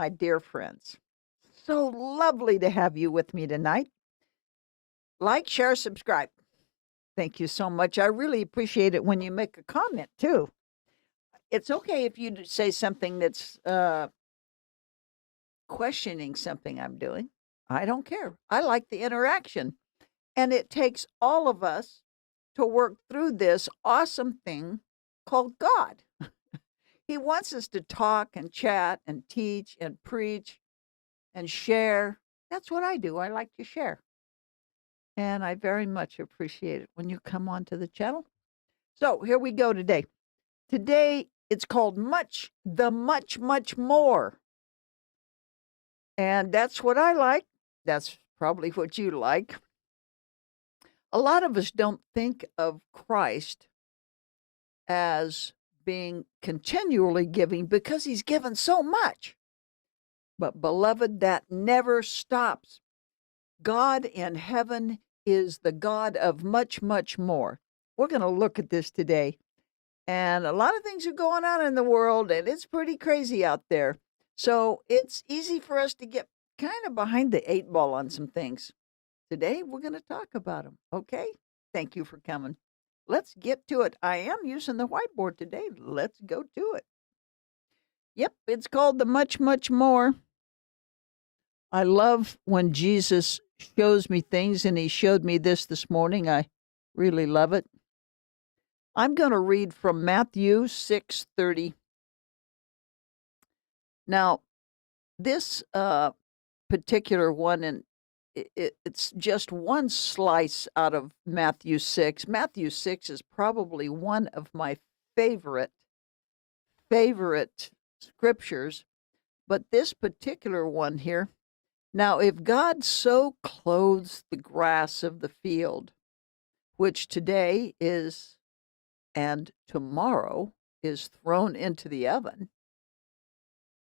my dear friends. So lovely to have you with me tonight. Like, share, subscribe. Thank you so much. I really appreciate it when you make a comment too. It's okay if you say something that's questioning something I'm doing. I don't care. I like the interaction. And it takes all of us to work through this awesome thing called God. He wants us to talk and chat and teach and preach and share. That's what I do. I like to share. And I very much appreciate it when you come onto the channel. So here we go today. Today it's called much more. And that's what I like. That's probably what you like. A lot of us don't think of Christ as being continually giving because he's given so much. But beloved, that never stops. God in heaven is the God of much more. We're going to look at this today. And a lot of things are going on in the world, and it's pretty crazy out there. So it's easy for us to get kind of behind the eight ball on some things. Today, we're going to talk about them. Okay? Thank you for coming. Let's get to it. I am using the whiteboard today. Let's go to it. Yep, it's called the much more. I love when Jesus shows me things, and he showed me this morning. I really love it. I'm going to read from Matthew 6:30. Now, this particular one, and it's just one slice out of Matthew 6. Matthew 6 is probably one of my favorite scriptures, but this particular one here. Now, if God so clothes the grass of the field, which today is and tomorrow is thrown into the oven,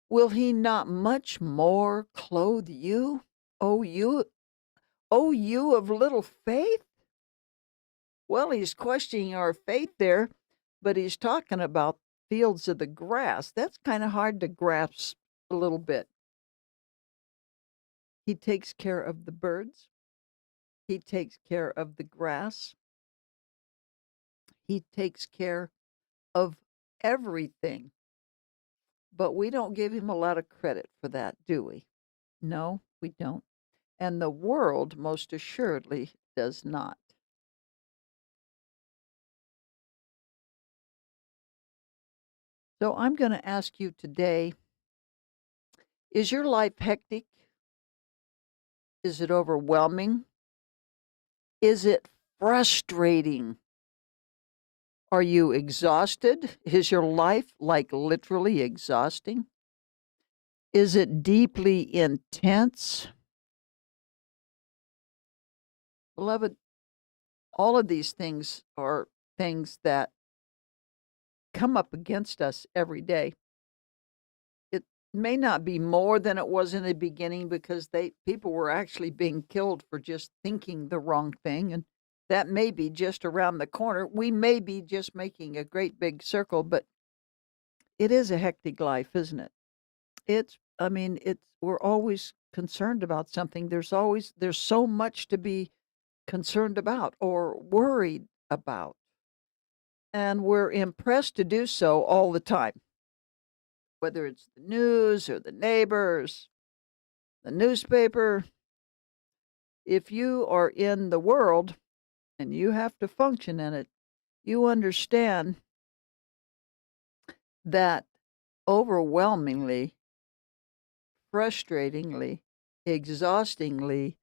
will he not much more clothe you, O you of little faith? Well, he's questioning our faith there, but he's talking about fields of the grass. That's kind of hard to grasp a little bit. He takes care of the birds. He takes care of the grass. He takes care of everything. But we don't give him a lot of credit for that, do we? No, we don't. And the world most assuredly does not. So I'm going to ask you today, is your life hectic? Is it overwhelming? Is it frustrating? Are you exhausted? Is your life like literally exhausting? Is it deeply intense? Beloved, all of these things are things that come up against us every day. It may not be more than it was in the beginning because people were actually being killed for just thinking the wrong thing, and that may be just around the corner. We may be just making a great big circle, but it is a hectic life, isn't it? We're always concerned about something. There's so much to be concerned about or worried about. And we're impressed to do so all the time, whether it's the news or the neighbors, the newspaper. If you are in the world and you have to function in it, you understand that overwhelmingly, frustratingly, exhaustingly,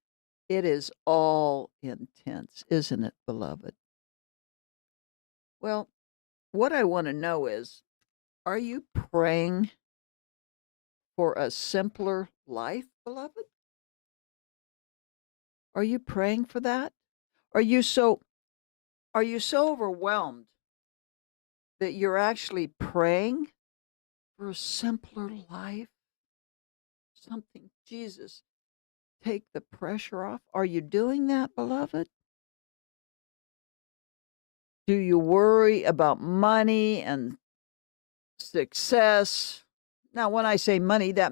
it is all intense, isn't it, beloved? Well, what I want to know is, are you praying for a simpler life, beloved? Are you praying for that? Are you so overwhelmed that you're actually praying for a simpler life? Something, Jesus, take the pressure off. Are you doing that, beloved? Do you worry about money and success? Now, when I say money, that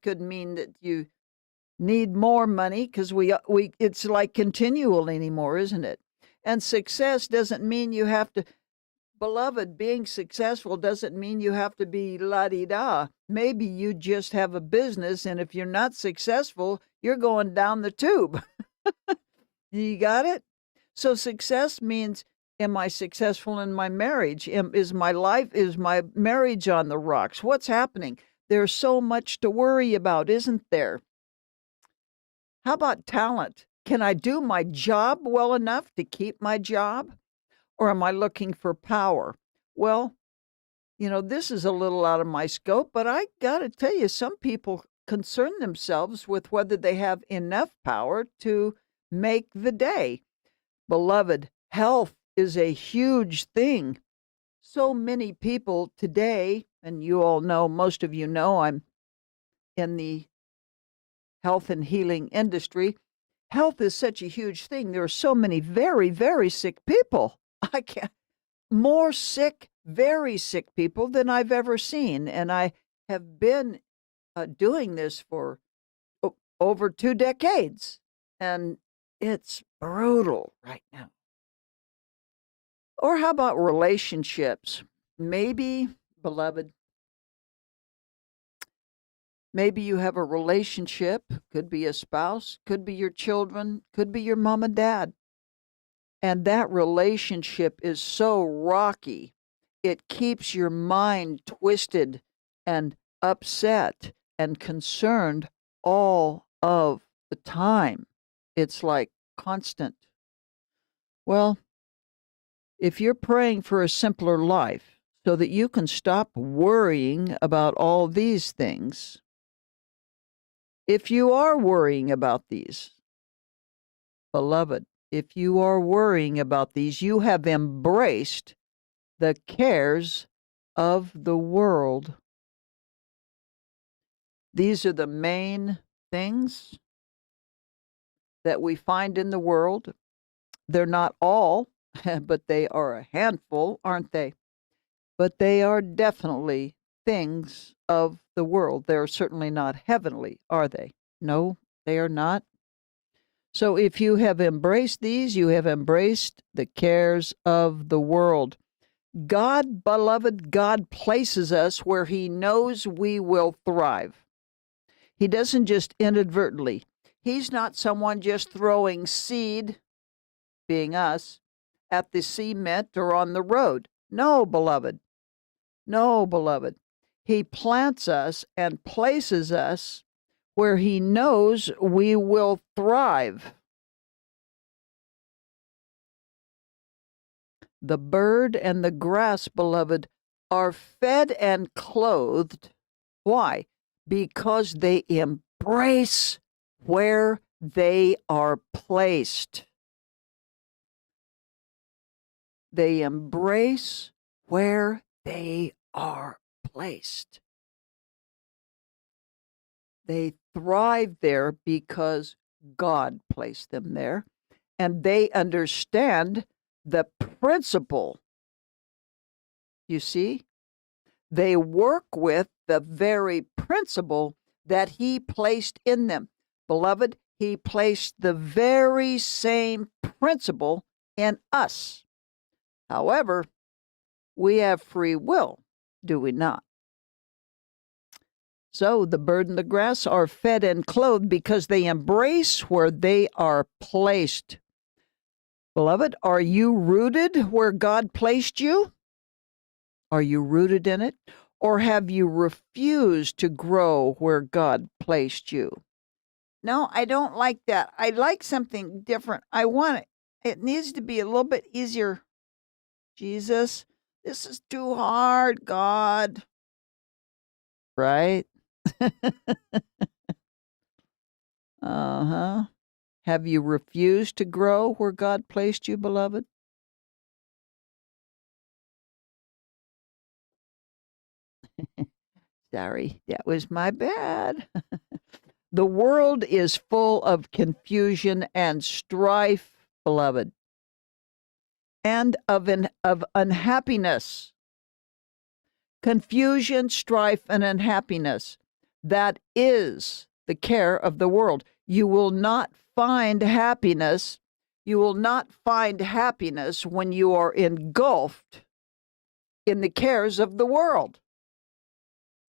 could mean that you need more money because we it's like continual anymore, isn't it? And success doesn't mean you have to. Beloved, being successful doesn't mean you have to be la di da. Maybe you just have a business, and if you're not successful, you're going down the tube. You got it? So success means, am I successful in my marriage? Is my marriage on the rocks? What's happening? There's so much to worry about, isn't there? How about talent? Can I do my job well enough to keep my job? Or am I looking for power? Well, this is a little out of my scope, but I got to tell you, some people concern themselves with whether they have enough power to make the day. Beloved, health is a huge thing. So many people today, and you all know, most of you know, I'm in the health and healing industry. Health is such a huge thing. There are so many very, very sick people. I can't, more sick, very sick people than I've ever seen. And I have been doing this for over 2 decades. And it's brutal right now. Or how about relationships? Maybe, beloved, maybe you have a relationship, could be a spouse, could be your children, could be your mom and dad. And that relationship is so rocky, it keeps your mind twisted and upset and concerned all of the time. It's like constant. Well, if you're praying for a simpler life so that you can stop worrying about all these things, if you are worrying about these, beloved, if you are worrying about these, you have embraced the cares of the world. These are the main things that we find in the world. They're not all, but they are a handful, aren't they? But they are definitely things of the world. They're certainly not heavenly, are they? No, they are not. So if you have embraced these, you have embraced the cares of the world. God, beloved, God places us where He knows we will thrive. He doesn't just inadvertently. He's not someone just throwing seed, being us, at the cement or on the road. No, beloved. No, beloved. He plants us and places us where He knows we will thrive. The bird and the grass, beloved, are fed and clothed. Why? Because they embrace where they are placed. They embrace where they are placed. They thrive there because God placed them there, and they understand the principle. You see? They work with the very principle that He placed in them. Beloved, He placed the very same principle in us. However, we have free will, do we not? So the bird and the grass are fed and clothed because they embrace where they are placed. Beloved, are you rooted where God placed you? Are you rooted in it? Or have you refused to grow where God placed you? No, I don't like that. I like something different. I want it. It needs to be a little bit easier. Jesus, this is too hard, God. Right? Uh-huh. Have you refused to grow where God placed you, beloved? Sorry, that was my bad. The world is full of confusion and strife, beloved, and of unhappiness. confusion, strife, and unhappiness. That is the care of the world. You will not find happiness. You will not find happiness when you are engulfed in the cares of the world.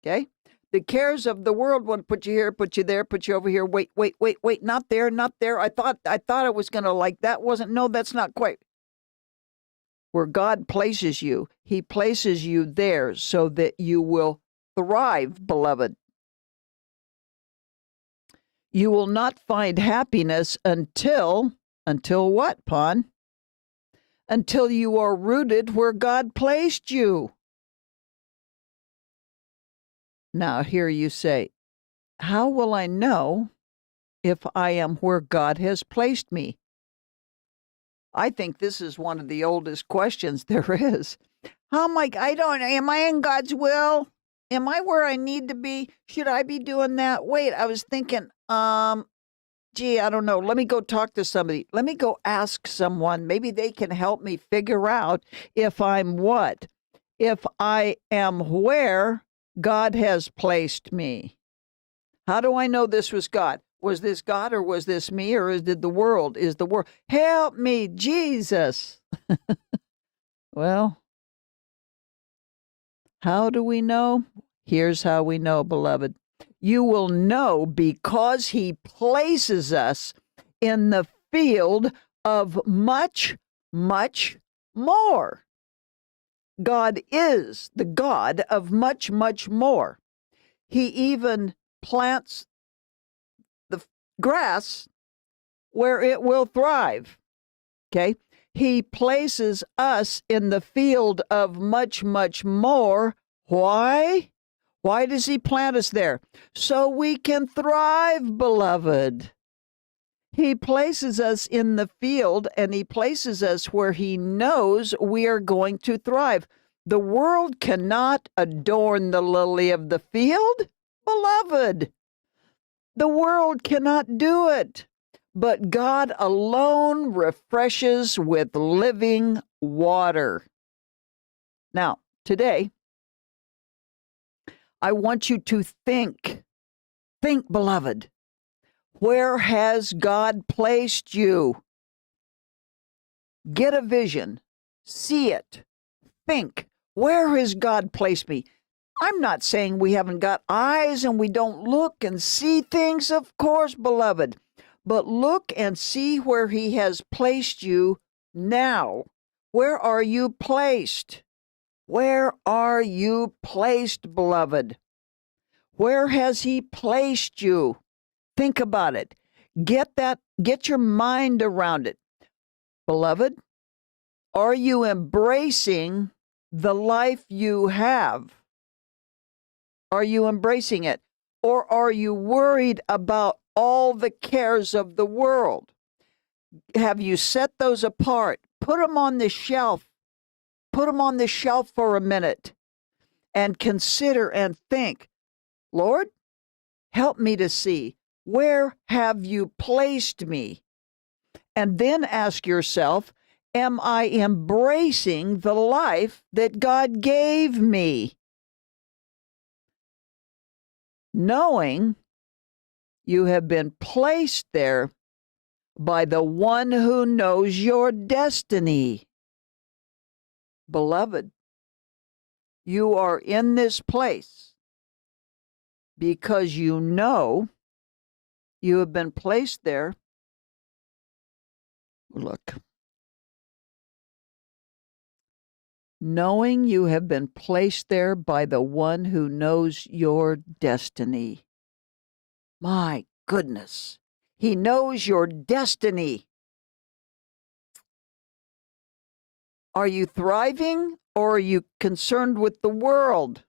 Okay? The cares of the world want to put you here, put you there, put you over here. Wait, wait, wait, wait, not there, not there. I thought it was gonna like that wasn't. No, that's not quite. Where God places you, He places you there so that you will thrive, beloved. You will not find happiness until what, Pon? Until you are rooted where God placed you. Now, here you say, how will I know if I am where God has placed me? I think this is one of the oldest questions there is. How am am I in God's will? Am I where I need to be? Should I be doing that? Wait, I was thinking, gee, I don't know. Let me go talk to somebody. Let me go ask someone. Maybe they can help me figure out if I'm what? If I am where God has placed me. How do I know this was God? Was this God or was this me or is the world? Is the world? Help me, Jesus. Well, how do we know? Here's how we know, beloved. You will know because He places us in the field of much, much more. God is the God of much, much more. He even plants the grass where it will thrive. Okay? He places us in the field of much, much more. Why? Why does He plant us there? So we can thrive, beloved. He places us in the field and He places us where He knows we are going to thrive. The world cannot adorn the lily of the field, beloved. The world cannot do it, but God alone refreshes with living water. Now, today, I want you to think, beloved, where has God placed you? Get a vision, see it, think, where has God placed me? I'm not saying we haven't got eyes and we don't look and see things, of course, beloved. But look and see where He has placed you now. Where are you placed? Where are you placed, beloved? Where has He placed you? Think about it. Get your mind around it. Beloved, are you embracing the life you have? Are you embracing it? Or are you worried about all the cares of the world? Have you set those apart? Put them on the shelf. Put them on the shelf for a minute and consider and think, Lord, help me to see, where have you placed me? And then ask yourself, am I embracing the life that God gave me? Knowing you have been placed there by the one who knows your destiny. Beloved, you are in this place because you know you have been placed there. Look. Knowing you have been placed there by the one who knows your destiny. My goodness. He knows your destiny. Are you thriving or are you concerned with the world?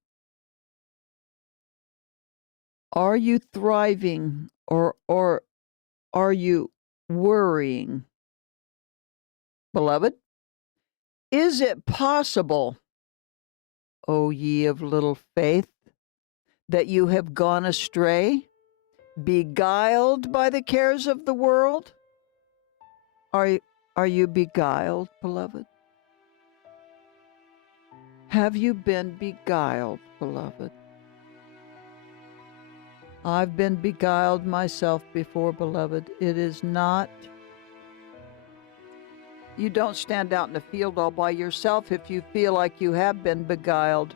Are you thriving or are you worrying? Beloved, is it possible, O ye of little faith, that you have gone astray, beguiled by the cares of the world? Are you beguiled, beloved? Have you been beguiled, beloved? I've been beguiled myself before, beloved. It is not. You don't stand out in the field all by yourself if you feel like you have been beguiled.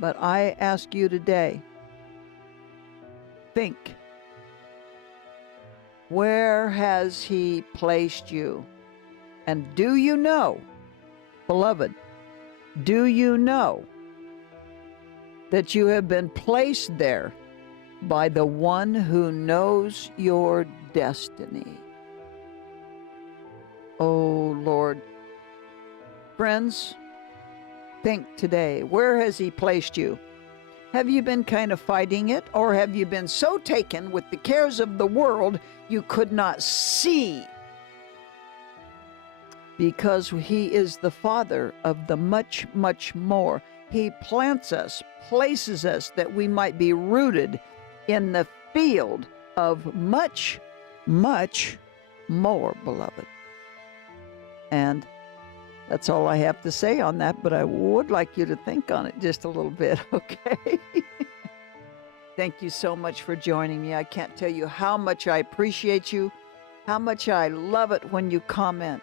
But I ask you today, think. Where has He placed you? And do you know, beloved, do you know that you have been placed there by the one who knows your destiny? Oh, Lord. Friends, think today, where has He placed you? Have you been kind of fighting it, or have you been so taken with the cares of the world you could not see? Because He is the Father of the much, much more. He plants us, places us that we might be rooted in the field of much, much more, beloved. And that's all I have to say on that, but I would like you to think on it just a little bit, okay? Thank you so much for joining me. I can't tell you how much I appreciate you, how much I love it when you comment.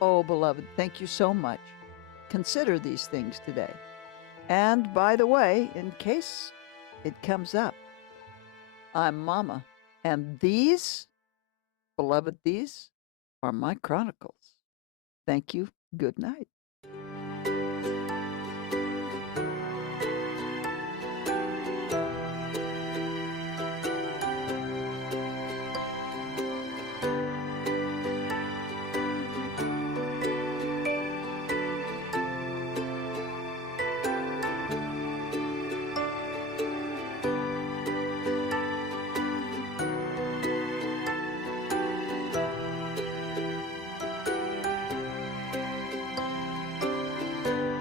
Oh, beloved, thank you so much. Consider these things today. And by the way, in case it comes up, I'm Mama, and these, beloved, these are my chronicles. Thank you. Good night.